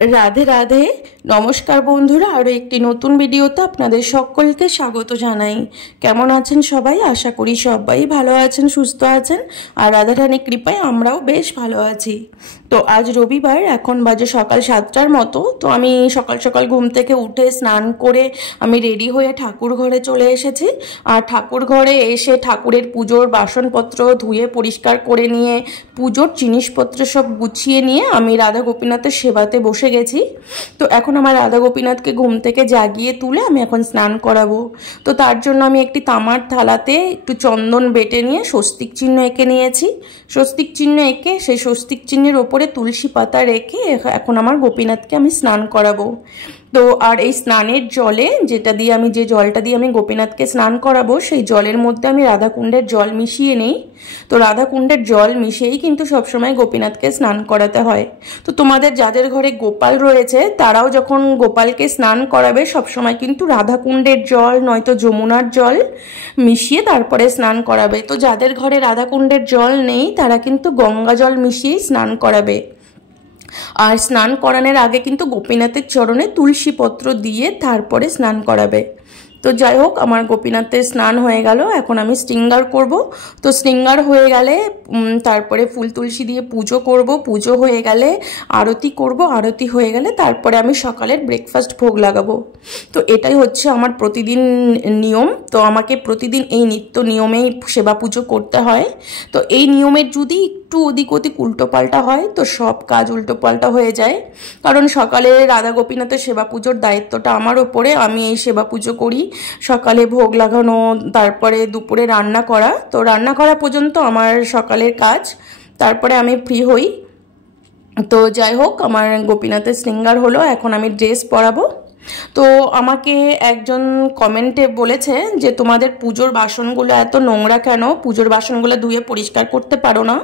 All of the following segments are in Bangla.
রাধে রাধে। নমস্কার বন্ধুরা, আরও একটি নতুন ভিডিওতে আপনাদের সকলকে স্বাগত জানাই। কেমন আছেন সবাই? আশা করি সবাই ভালো আছেন, সুস্থ আছেন। আর রাধারানীর কৃপায় আমরাও বেশ ভালো আছি। তো আজ রবিবার, এখন বাজে সকাল 7টার মতো। তো আমি সকাল সকাল ঘুম থেকে উঠে স্নান করে আমি রেডি হয়ে ঠাকুর ঘরে চলে এসেছি। আর ঠাকুর ঘরে এসে ঠাকুরের পুজোর বাসনপত্র ধুয়ে পরিষ্কার করে নিয়ে পুজোর জিনিসপত্র সব গুছিয়ে নিয়ে আমি রাধা গোপীনাথের সেবাতে বসে গেছি। তো এখন আমার রাধা গোপীনাথকে ঘুম থেকে জাগিয়ে তুলে আমি এখন স্নান করাবো। তো তার জন্য আমি একটি তামার থালাতে একটু চন্দন বেটে নিয়ে স্বস্তিক চিহ্ন এঁকে নিয়েছি। স্বস্তিক চিহ্ন এঁকে সেই স্বস্তিক চিহ্নের ওপরে তুলসী পাতা রেখে এখন আমার গোপীনাথকে আমি স্নান করাবো। তো আর এই স্নানের জলে যে জলটা দিয়ে আমি গোপীনাথকে স্নান করাবো, সেই জলের মধ্যে আমি রাধাকুণ্ডের জল মিশিয়ে নেই। তো রাধাকুণ্ডের জল মিশিয়েই কিন্তু সবসময় গোপীনাথকে স্নান করাতে হয়। তো তোমাদের যাদের ঘরে গোপাল রয়েছে তারাও যখন গোপালকে স্নান করাবে সবসময় কিন্তু রাধাকুণ্ডের জল নয়তো যমুনার জল মিশিয়ে তারপরে স্নান করাবে। তো যাদের ঘরে রাধাকুণ্ডের জল নেই তারা কিন্তু গঙ্গা জল মিশিয়েই স্নান করাবে। আর স্নান করানোর আগে কিন্তু গোপীনাথের চরণে তুলসী পত্র দিয়ে তারপরে স্নান করাবে। তো যাই হোক, আমার গোপীনাথের স্নান হয়ে গেল, এখন আমি শৃঙ্গার করব। তো শৃঙ্গার হয়ে গেলে তারপরে ফুল তুলসী দিয়ে পুজো করব। পুজো হয়ে গেলে আরতি করব। আরতি হয়ে গেলে তারপরে আমি সকালের ব্রেকফাস্ট ভোগ লাগাবো। তো এটাই হচ্ছে আমার প্রতিদিন নিয়ম। তো আমাকে প্রতিদিন এই নিত্য নিয়মেই সেবা পুজো করতে হয়। তো এই নিয়মের যদি একটু ওদিক ওদিক উল্টোপাল্টা হয় তো সব কাজ উল্টোপাল্টা হয়ে যায়। কারণ সকালে রাধা গোপীনাথের সেবা পুজোর দায়িত্বটা আমার ওপরে, আমি এই সেবা পুজো করি। সকালে ভোগ লাগানো, তারপরে দুপুরে রান্না করা। তো রান্না করা পর্যন্ত আমার সকালের কাজ, তারপরে আমি ফ্রি হই। তো যাই হোক, আমার গোপীনাথের শৃঙ্গার হলো, এখন আমি ড্রেস পরাবো। তো আমাকে একজন কমেন্টে বলেছে যে তোমাদের পুজোর বাসনগুলো এত নোংরা কেন, পুজোর বাসনগুলো ধুয়ে পরিষ্কার করতে পারো না?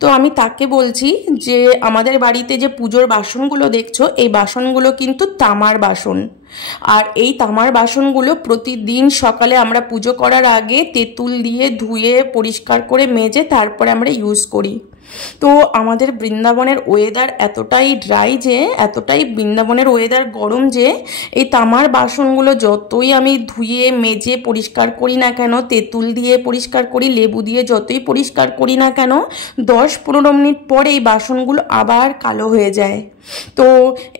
তো আমি তাকে বলছি যে আমাদের বাড়িতে যে পুজোর বাসনগুলো দেখছো, এই বাসনগুলো কিন্তু তামার বাসন। আর এই তামার বাসনগুলো প্রতিদিন সকালে আমরা পুজো করার আগে তেঁতুল দিয়ে ধুয়ে পরিষ্কার করে মেজে তারপরে আমরা ইউজ করি। তো আমাদের বৃন্দাবনের ওয়েদার এতটাই ড্রাই যে, এতটাই বৃন্দাবনের ওয়েদার গরম যে এই তামার বাসনগুলো যতই আমি ধুয়ে মেজে পরিষ্কার করি না কেন, তেঁতুল দিয়ে পরিষ্কার করি, লেবু দিয়ে যতই পরিষ্কার করি না কেন, 10-15 মিনিট পরে এই বাসনগুলো আবার কালো হয়ে যায়। তো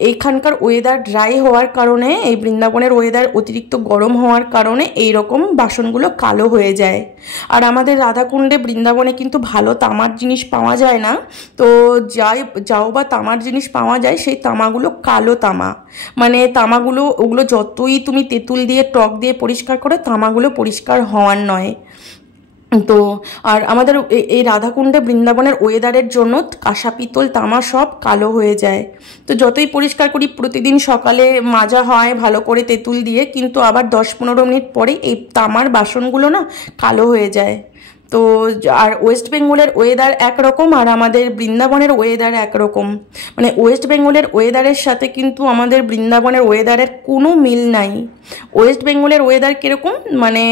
এইখানকার ওয়েদার ড্রাই হওয়ার কারণে, এই বৃন্দাবনের ওয়েদার অতিরিক্ত গরম হওয়ার কারণে এই রকম বাসনগুলো কালো হয়ে যায়। আর আমাদের রাধাকুণ্ডে বৃন্দাবনে কিন্তু ভালো তামার জিনিস পাওয়া যায় না। তো যাও বা তামার জিনিস পাওয়া যায়, সেই তামাগুলো কালো তামা। মানে তামাগুলো, ওগুলো যতই তুমি তেঁতুল দিয়ে টক দিয়ে পরিষ্কার করে, তামাগুলো পরিষ্কার হওয়ার নয়। তো আর আমাদের এই রাধাকুণ্ডে বৃন্দাবনের ওয়েদারের জন্য কাঁসা পিতল তামা সব কালো হয়ে যায়। তো যতই পরিষ্কার করি, প্রতিদিন সকালে মাজা হয় ভালো করে তেঁতুল দিয়ে, কিন্তু আবার 10-15 মিনিট পরে এই তামার বাসনগুলো না কালো হয়ে যায়। তো আর ওয়েস্ট বেঙ্গলের ওয়েদার একরকম আর আমাদের বৃন্দাবনের ওয়েদার একরকম। মানে ওয়েস্ট বেঙ্গলের ওয়েদারের সাথে কিন্তু আমাদের বৃন্দাবনের ওয়েদারের কোনো মিল নাই। ওয়েস্ট বেঙ্গলের ওয়েদার কীরকম, মানে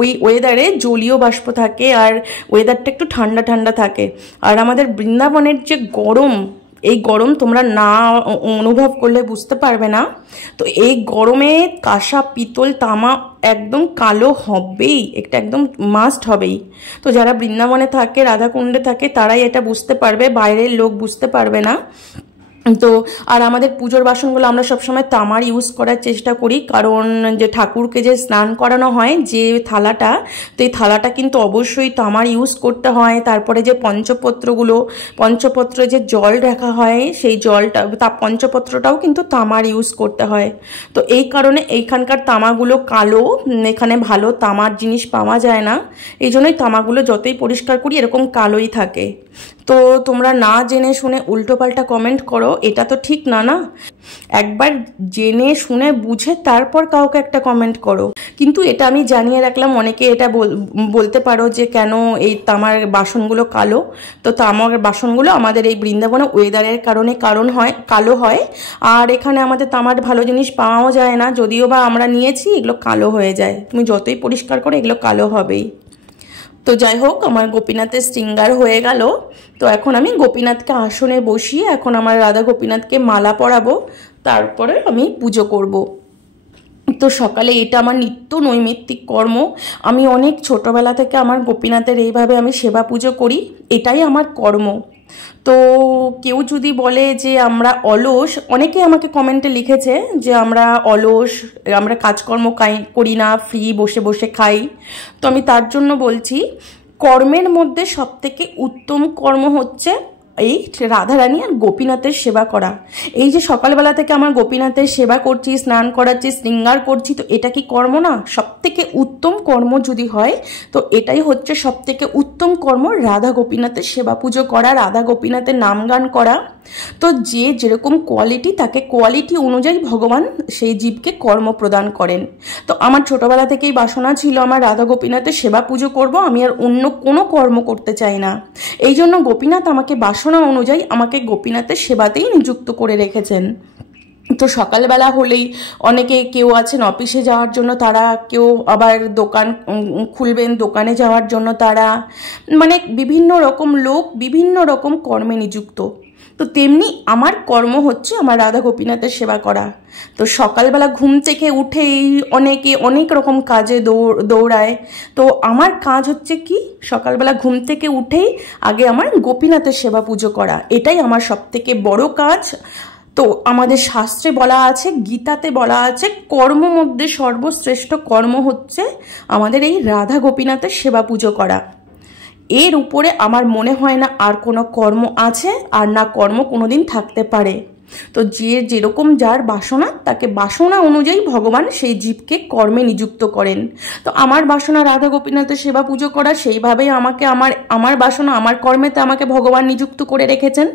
ওই ওয়েদারে জলীয় বাষ্প থাকে আর ওয়েদারটা একটু ঠান্ডা ঠান্ডা থাকে। আর আমাদের বৃন্দাবনের যে গরম, এই গরম তোমরা না অনুভব করলে বুঝতে পারবে না। তো এই গরমে কাঁসা পিতল তামা একদম কালো হবেই, এটা একদম মাস্ট হবেই। তো যারা বৃন্দাবনে থাকে, রাধাকুণ্ডে থাকে, তারাই এটা বুঝতে পারবে, বাইরের লোক বুঝতে পারবে না। তো আর আমাদের পুজোর বাসনগুলো আমরা সবসময় তামার ইউজ করার চেষ্টা করি, কারণ যে ঠাকুরকে যে স্নান করানো হয় যে থালাটা, তো এই থালাটা কিন্তু অবশ্যই তামার ইউজ করতে হয়। তারপরে যে পঞ্চপত্রে যে জল রাখা হয়, সেই জলটা, পঞ্চপত্রটাও কিন্তু তামার ইউজ করতে হয়। তো এই কারণে এইখানকার তামাগুলো কালো, এখানে ভালো তামার জিনিস পাওয়া যায় না। এই জন্যই তামাগুলো যতই পরিষ্কার করি এরকম কালোই থাকে। তো তোমরা না জেনে শুনে উল্টোপাল্টা কমেন্ট করো, এটা তো ঠিক না। না, একবার জেনে শুনে বুঝে তারপর কাউকে একটা কমেন্ট করো। কিন্তু এটা আমি জানিয়ে রাখলাম, অনেকে এটা বলতে পারো যে কেন এই তামার বাসনগুলো কালো। তো তামার বাসনগুলো আমাদের এই বৃন্দাবনে ওয়েদারের কারণে কালো হয়। আর এখানে আমাদের তামার ভালো জিনিস পাওয়াও যায় না, যদিও বা আমরা নিয়েছি, এগুলো কালো হয়ে যায়। তুমি যতই পরিষ্কার করো এগুলো কালো হবেই। তো যাই হোক, আমার গোপীনাথের শৃঙ্গার হয়ে গেল। তো এখন আমি গোপীনাথকে আসনে বসিয়ে এখন আমার রাধা গোপীনাথকে মালা পরাবো, তারপরে আমি পুজো করব। তো সকালে এটা আমার নিত্য নৈমিত্তিক কর্ম। আমি অনেক ছোটবেলা থেকে আমার গোপীনাথের এইভাবে আমি সেবা পুজো করি, এটাই আমার কর্ম। তো কেউ যদি বলে যে আমরা অলস, অনেকে আমাকে কমেন্টে লিখেছে যে আমরা অলস, আমরা কাজকর্ম করি না, ফ্রি বসে বসে খাই। তো আমি তার জন্য বলছি, কর্মের মধ্যে সবথেকে উত্তম কর্ম হচ্ছে এই রাধারানী আর গোপীনাথের সেবা করা। এই যে সকালবেলা থেকে আমার গোপীনাথের সেবা করছি, স্নান করাচ্ছি, শৃঙ্গার করছি, তো এটা কি কর্ম না? সবথেকে উত্তম কর্ম যদি হয় তো এটাই হচ্ছে সবথেকে উত্তম কর্ম, রাধা গোপীনাথের সেবা পুজো করা, রাধা গোপীনাথের নাম গান করা। তো যে যেরকম কোয়ালিটি, তাকে কোয়ালিটি অনুযায়ী ভগবান সেই জীবকে কর্ম প্রদান করেন। তো আমার ছোটবেলা থেকেই বাসনা ছিল আমার রাধা গোপীনাথের সেবা পুজো করব, আমি আর অন্য কোনো কর্ম করতে চাই না। এই জন্য গোপীনাথ আমাকে বাসনা অনুযায়ী আমাকে গোপীনাথের সেবাতেই নিযুক্ত করে রেখেছেন। তো সকালবেলা হলেই অনেকে, কেউ আছেন অফিসে যাওয়ার জন্য তারা, কেউ আবার দোকান খুলবেন, দোকানে যাওয়ার জন্য তারা, মানে বিভিন্ন রকম লোক বিভিন্ন রকম কর্মে নিযুক্ত। তো তেমনি আমার কর্ম হচ্ছে আমার রাধা গোপীনাথের সেবা করা। তো সকালবেলা ঘুম থেকে উঠেই অনেকে অনেক রকম কাজে দৌড়ায়। তো আমার কাজ হচ্ছে কি, সকালবেলা ঘুম থেকে উঠেই আগে আমার গোপীনাথের সেবা পুজো করা, এটাই আমার সবথেকে বড় কাজ। তো আমাদের শাস্ত্রে বলা আছে, গীতাতে বলা আছে, কর্ম মধ্যে সর্বশ্রেষ্ঠ কর্ম হচ্ছে আমাদের এই রাধা গোপীনাথের সেবা পুজো করা। এর উপরে আমার মনে হয় না আর কোনো কর্ম আছে, আর না কর্ম কোনোদিন থাকতে পারে। তো যে যেরকম যার বাসনা, তাকে বাসনা অনুযায়ী ভগবান সেই জীবকে কর্মে নিযুক্ত করেন। তো আমার বাসনা রাধা গোপীনাথের সেবা পুজো করা, সেইভাবেই আমাকে আমার বাসনা আমার কর্মেতে আমাকে ভগবান নিযুক্ত করে রেখেছেন।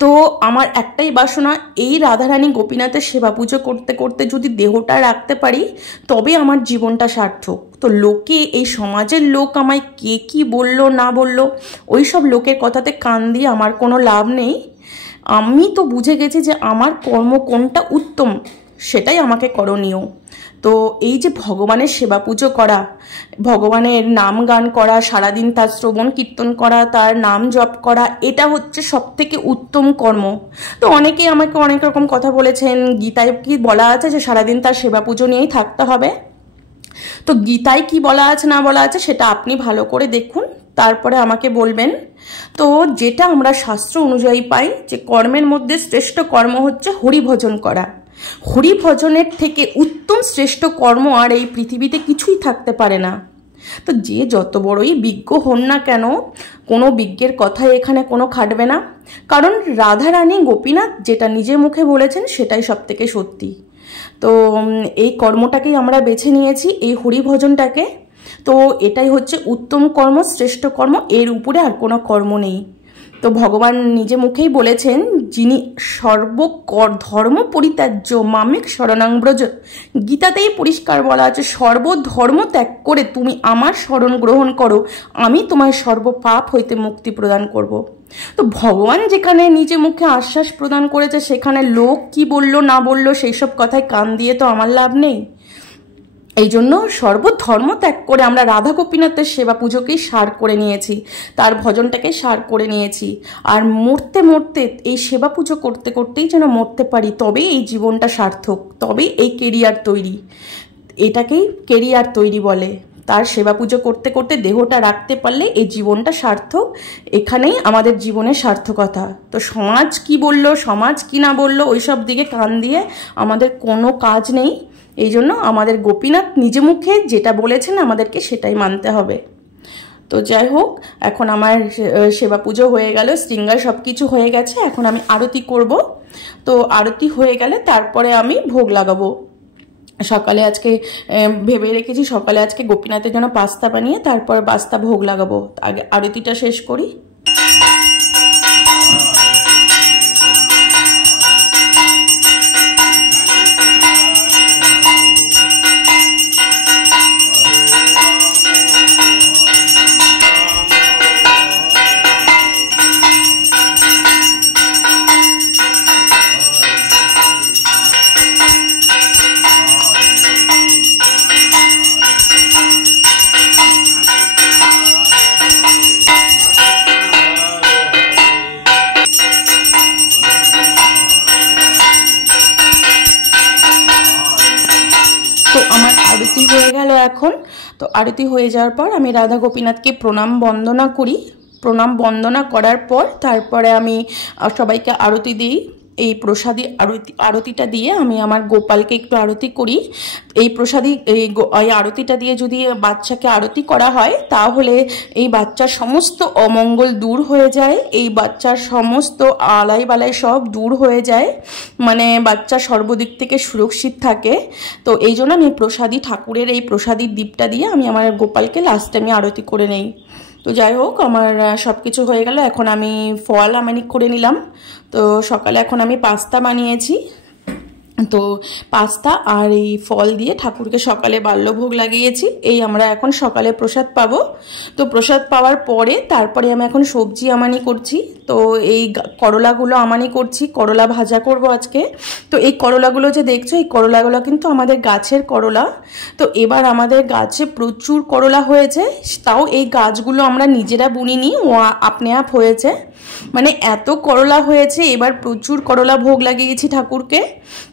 তো আমার একটাই বাসনা, এই রাধারানী গোপীনাথের সেবা পুজো করতে করতে যদি দেহটা রাখতে পারি তবে আমার জীবনটা সার্থক। তো লোকে, এই সমাজের লোক আমায় কে কি বললো না বললো, ওই সব লোকের কথাতে কান দিয়ে আমার কোনো লাভ নেই। আমি তো বুঝে গেছি যে আমার কর্ম কোনটা উত্তম, সেটাই আমাকে করণীয়। তো এই যে ভগবানের সেবা পুজো করা, ভগবানের নাম গান করা, সারাদিন তার শ্রবণ কীর্তন করা, তার নাম জপ করা, এটা হচ্ছে সবথেকে উত্তম কর্ম। তো অনেকেই আমাকে অনেক রকম কথা বলেছেন, গীতায় কি বলা আছে যে সারাদিন তার সেবা পুজো নিয়েই থাকতে হবে। তো গীতায় কি বলা আছে না বলা আছে সেটা আপনি ভালো করে দেখুন, তারপরে আমাকে বলবেন। তো যেটা আমরা শাস্ত্র অনুযায়ী পাই যে কর্মের মধ্যে শ্রেষ্ঠ কর্ম হচ্ছে হরিভজন করা। হরিভজনের থেকে উত্তম শ্রেষ্ঠ কর্ম আর এই পৃথিবীতে কিছুই থাকতে পারে না। তো যে যত বড়ই বিজ্ঞ হন না কেন, কোনো বিজ্ঞের কথাই এখানে কোনো খাটবে না, কারণ রাধারানী গোপীনাথ যেটা নিজের মুখে বলেছেন সেটাই সব থেকে সত্যি। তো এই কর্মটাকেই আমরা বেছে নিয়েছি, এই হরিভজনটাকে। তো এটাই হচ্ছে উত্তম কর্ম, শ্রেষ্ঠ কর্ম, এর উপরে আর কোনো কর্ম নেই। তো ভগবান নিজে মুখেই বলেছেন, যিনি ধর্ম পরিত্যাজ্য মামেক শরণাং ব্রজ, গীতাতেই পরিষ্কার বলা আছে, সর্বধর্ম ত্যাগ করে তুমি আমার শরণ গ্রহণ করো, আমি তোমায় সর্বপাপ হইতে মুক্তি প্রদান করব। তো ভগবান যেখানে নিজে মুখে আশ্বাস প্রদান করেছে, সেখানে লোক কি বললো না বললো সেই সব কথায় কান দিয়ে তো আমার লাভ নেই। এই জন্য সর্বধর্ম ত্যাগ করে আমরা রাধা গোপীনাথের সেবা পুজোকেই সার করে নিয়েছি, তার ভজনটাকে সার করে নিয়েছি। আর মরতে মরতে, এই সেবা পুজো করতে করতেই যেন মরতে পারি, তবেই এই জীবনটা সার্থক, তবেই এই কেরিয়ার তৈরি। এটাকেই কেরিয়ার তৈরি বলে। তার সেবা পুজো করতে করতে দেহটা রাখতে পারলে এই জীবনটা সার্থক, এখানেই আমাদের জীবনের সার্থকতা। তো সমাজ কি বললো, সমাজ কি না বললো, ওইসব দিকে কান দিয়ে আমাদের কোনো কাজ নেই। এই জন্য আমাদের গোপীনাথ নিজে মুখে যেটা বলেছেন আমাদেরকে সেটাই মানতে হবে। তো যাই হোক, এখন আমার সেবা পুজো হয়ে গেল, শৃঙ্গার সব কিছু হয়ে গেছে, এখন আমি আরতি করব। তো আরতি হয়ে গেলে তারপরে আমি ভোগ লাগাবো। সকালে আজকে ভেবে রেখেছি, সকালে আজকে গোপীনাথের জন্য পাস্তা বানিয়ে তারপর পাস্তা ভোগ লাগাবো। আগে আরতিটা শেষ করি। আরতি হয়ে গেল এখন। তো আরতি হয়ে যাওয়ার পর আমি রাধা গোপীনাথকে প্রণাম বন্দনা করি। প্রণাম বন্দনা করার পর তারপরে আমি সবাইকে আরতি দিই। এই প্রসাদী আরতিটা দিয়ে আমি আমার গোপালকে একটু আরতি করি। এই প্রসাদী এই আরতিটা দিয়ে যদি বাচ্চাকে আরতি করা হয় তাহলে এই বাচ্চার সমস্ত অমঙ্গল দূর হয়ে যায়, এই বাচ্চার সমস্ত আলাই বালাই সব দূর হয়ে যায়, মানে বাচ্চা সর্বদিক থেকে সুরক্ষিত থাকে। তো এই জন্য আমি প্রসাদী ঠাকুরের এই প্রসাদীর দীপটা দিয়ে আমি আমার গোপালকে লাস্টে আমি আরতি করে নেই। তো যাই হোক, আমার সব কিছু হয়ে গেল। এখন আমি ফল আমানি করে নিলাম। তো সকালে এখন আমি পাস্তা বানিয়েছি। তো পাস্তা আর এই ফল দিয়ে ঠাকুরকে সকালে বাল্যভোগ লাগিয়েছি। এই আমরা এখন সকালে প্রসাদ পাবো। তো প্রসাদ পাওয়ার পরে তারপরে আমি এখন সবজি আমানি করছি। তো এই করলাগুলো আমানি করছি, করলা ভাজা করব আজকে। তো এই করলাগুলো যে দেখছো, এই করলাগুলো কিন্তু আমাদের গাছের করলা। তো এবার আমাদের গাছে প্রচুর করলা হয়েছে, তাও এই গাছগুলো আমরা নিজেরা বুনিনি, ও আপনে আপ হয়েছে। মানে এত করলা হয়েছে, এবার প্রচুর করলা ভোগ লাগিয়েছি ঠাকুরকে,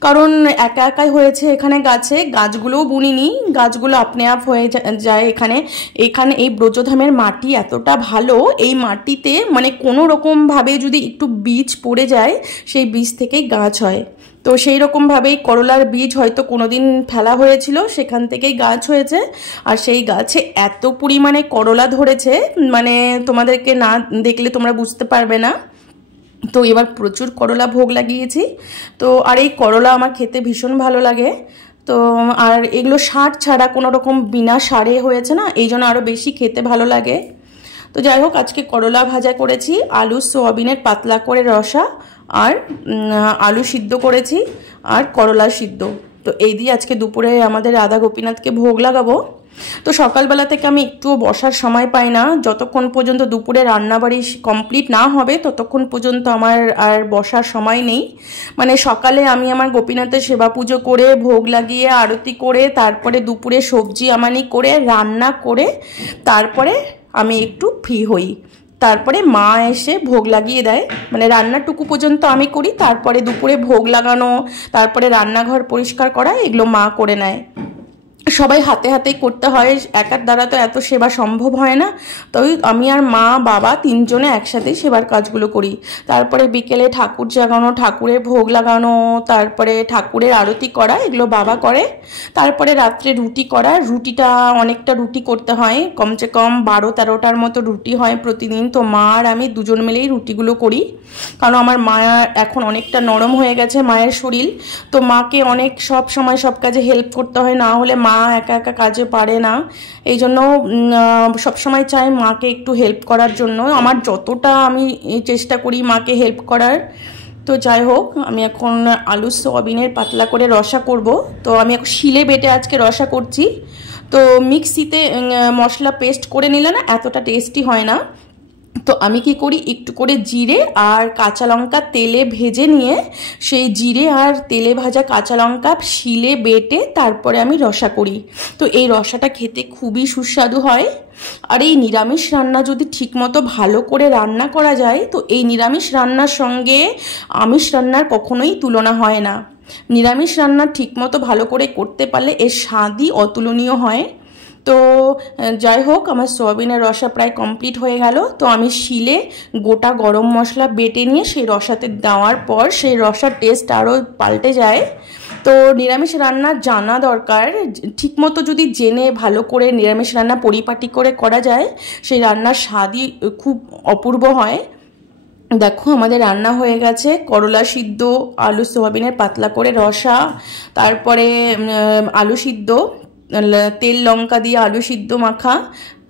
কারণ একা একাই হয়েছে এখানে গাছে, গাছগুলোও বুনিনি, গাছগুলো আপনে আপ হয়ে যায় এখানে। এখানে এই ব্রজধামের মাটি এতটা ভালো, এই মাটিতে মানে কোনো রকমভাবে যদি একটু বীজ পড়ে যায় সেই বীজ থেকেই গাছ হয়। তো সেই রকমভাবেই করলার বীজ হয়তো কোনোদিন ফেলা হয়েছিল, সেখান থেকেই গাছ হয়েছে। আর সেই গাছে এত পরিমাণে করলা ধরেছে, মানে তোমাদেরকে না দেখলে তোমরা বুঝতে পারবে না। তো এবার প্রচুর করলা ভোগ লাগিয়েছি। তো আর এই করলা আমার খেতে ভীষণ ভালো লাগে। তো আর এগুলো সার ছাড়া কোনো রকম বিনা সারে হয়েছে না, এই জন্য আরও বেশি খেতে ভালো লাগে। তো যাই হোক, আজকে করলা ভাজা করেছি, আলু সোয়াবিনের পাতলা করে রসা, আর আলু সিদ্ধ করেছি, আর করলা সিদ্ধ। তো এই দিয়ে আজকে দুপুরে আমাদের রাধা গোপীনাথকে ভোগ লাগাবো। তো সকালবেলা থেকে আমি একটুও বসার সময় পাই না, যতক্ষণ পর্যন্ত দুপুরে রান্নাবাড়ি কমপ্লিট না হবে ততক্ষণ পর্যন্ত আমার আর বসার সময় নেই। মানে সকালে আমি আমার গোপীনাথের সেবা পুজো করে ভোগ লাগিয়ে আরতি করে তারপরে দুপুরে সবজি আমানি করে রান্না করে তারপরে আমি একটু ফ্রি হই। তারপরে মা এসে ভোগ লাগিয়ে দেয়, মানে রান্নাটুকু পর্যন্ত আমি করি, তারপরে দুপুরে ভোগ লাগানো, তারপরে রান্নাঘর পরিষ্কার করা, এগুলো মা করে নেয়। সবাই হাতে হাতেই করতে হয়, একার দ্বারা তো এত সেবা সম্ভব হয় না। তো আমি আর মা বাবা তিনজনে একসাথেই সেবার কাজগুলো করি। তারপরে বিকেলে ঠাকুর জাগানো, ঠাকুরের ভোগ লাগানো, তারপরে ঠাকুরের আরতি করা, এগুলো বাবা করে। তারপরে রাত্রে রুটি করা, রুটিটা অনেকটা রুটি করতে হয়, কমসে কম 12-13টার মতো রুটি হয় প্রতিদিন। তো মা আর আমি দুজন মিলেই রুটিগুলো করি, কারণ আমার মা এখন অনেকটা নরম হয়ে গেছে মায়ের শরীর। তো মাকে অনেক সব সময় সব কাজে হেল্প করতে হয়, না হলে মা একা একা কাজে পারে না। এই জন্য সবসময় চাই মাকে একটু হেল্প করার জন্য, আমার যতটা আমি চেষ্টা করি মাকে হেল্প করার। তো যাই হোক, আমি এখন আলু সোয়াবিনের পাতলা করে রসা করব। তো আমি এখন শিলে বেটে আজকে রসা করছি। তো মিক্সিতে মশলা পেস্ট করে নিলে না এতটা টেস্টি হয় না। তো আমি কি করি, একটু করে জিরে আর কাঁচা লঙ্কা তেলে ভেজে নিয়ে সেই জিরে আর তেলে ভাজা কাঁচা লঙ্কা শিলে বেটে তারপরে আমি রসা করি। তো এই রসাটা খেতে খুবই সুস্বাদু হয়। আর এই নিরামিষ রান্না যদি ঠিকমতো ভালো করে রান্না করা যায়, তো এই নিরামিষ রান্নার সঙ্গে আমিষ রান্নার কখনোই তুলনা হয় না। নিরামিষ রান্না ঠিকমতো ভালো করে করতে পারলে এর স্বাদই অতুলনীয় হয়। তো যাই হোক, আমার সয়াবিনের রসা প্রায় কমপ্লিট হয়ে গেল। তো আমি শিলে গোটা গরম মশলা বেটে নিয়ে সেই রসাতে দেওয়ার পর সেই রসার টেস্ট আরও পাল্টে যায়। তো নিরামিষ রান্না জানা দরকার, ঠিকমতো যদি জেনে ভালো করে নিরামিষ রান্না পরিপাটি করে করা যায়, সেই রান্নার স্বাদই খুব অপূর্ব হয়। দেখো আমাদের রান্না হয়ে গেছে, করলা সিদ্ধ, আলু সোয়াবিনের পাতলা করে রসা, তারপরে আলু সিদ্ধ, তেল লঙ্কা দিয়ে আলু সিদ্ধ মাখা,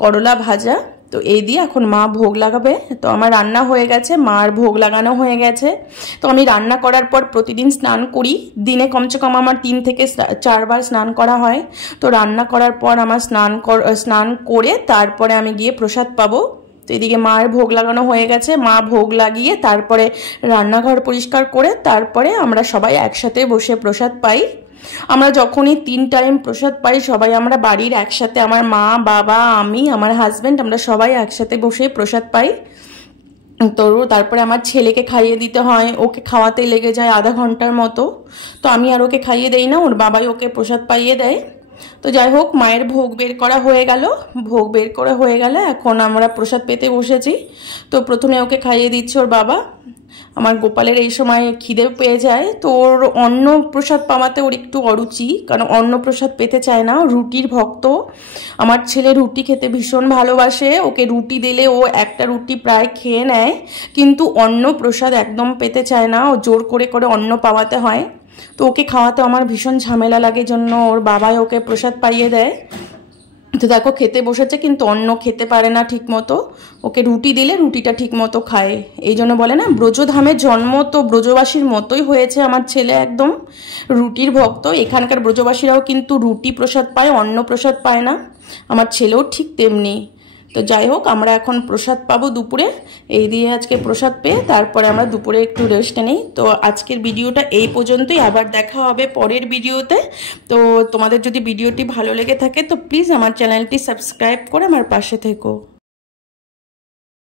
করলা ভাজা। তো এই দিয়ে এখন মা ভোগ লাগাবে। তো আমার রান্না হয়ে গেছে, মার ভোগ লাগানো হয়ে গেছে। তো আমি রান্না করার পর প্রতিদিন স্নান করি, দিনে কমসে কম আমার 3 থেকে 4 বার স্নান করা হয়। তো রান্না করার পর আমার স্নান করে তারপরে আমি গিয়ে প্রসাদ পাবো। তো এদিকে মায়ের ভোগ লাগানো হয়ে গেছে, মা ভোগ লাগিয়ে তারপরে রান্নাঘর পরিষ্কার করে তারপরে আমরা সবাই একসাথে বসে প্রসাদ পাই। আমরা যখনই 3 টাইম প্রসাদ পাই সবাই আমরা বাড়ির একসাথে, আমার মা বাবা আমি আমার হাজব্যান্ড, আমরা সবাই একসাথে বসে প্রসাদ পাই। তো তারপরে আমার ছেলেকে খাইয়ে দিতে হয়, ওকে খাওয়াতে লেগে যায় আধা ঘন্টার মতো। তো আমি আর ওকে খাইয়ে দেই না, ওর বাবাই ওকে প্রসাদ পাইয়ে দেয়। তো যাই হোক, মায়ের ভোগ বের করা হয়ে গেল। ভোগ বের করা হয়ে গেলে এখন আমরা প্রসাদ পেতে বসেছি। তো প্রথমে ওকে খাইয়ে দিচ্ছে ওর বাবা। আমার গোপালের এই সময় খিদে পেয়ে যায়, তো ওর অন্ন প্রসাদ পাওয়াতে ওর একটু অরুচি, কারণ অন্ন প্রসাদ পেতে চায় না। রুটির ভক্ত আমার ছেলে, রুটি খেতে ভীষণ ভালোবাসে। ওকে রুটি দিলে ও একটা রুটি প্রায় খেয়ে নেয়, কিন্তু অন্ন প্রসাদ একদম পেতে চায় না। ও জোর করে করে অন্ন পাওয়াতে হয়। তো ওকে খাওয়াতে আমার ভীষণ ঝামেলা লাগে, জন্য ওর বাবাই ওকে প্রসাদ পাইয়ে দেয়। তো দেখো খেতে বসেছে, কিন্তু অন্ন খেতে পারে না ঠিক মতো। ওকে রুটি দিলে রুটিটা ঠিক মতো খায়। এই জন্য বলে না, ব্রজধামের জন্ম তো ব্রজবাসীর মতোই হয়েছে আমার ছেলে, একদম রুটির ভক্ত। এখানকার ব্রজবাসীরাও কিন্তু রুটি প্রসাদ পায়, অন্ন প্রসাদ পায় না। আমার ছেলেও ঠিক তেমনি। তো যাই হোক, আমরা এখন প্রসাদ পাবো দুপুরে। এই দিয়ে আজকে প্রসাদ পেয়ে তারপরে আমরা দুপুরে একটু রেস্ট নেই। তো আজকের ভিডিওটা এই পর্যন্তই, আবার দেখা হবে পরের ভিডিওতে। তো তোমাদের যদি ভিডিওটি ভালো লেগে থাকে তো প্লিজ আমার চ্যানেলটি সাবস্ক্রাইব করে আমার পাশে থেকো।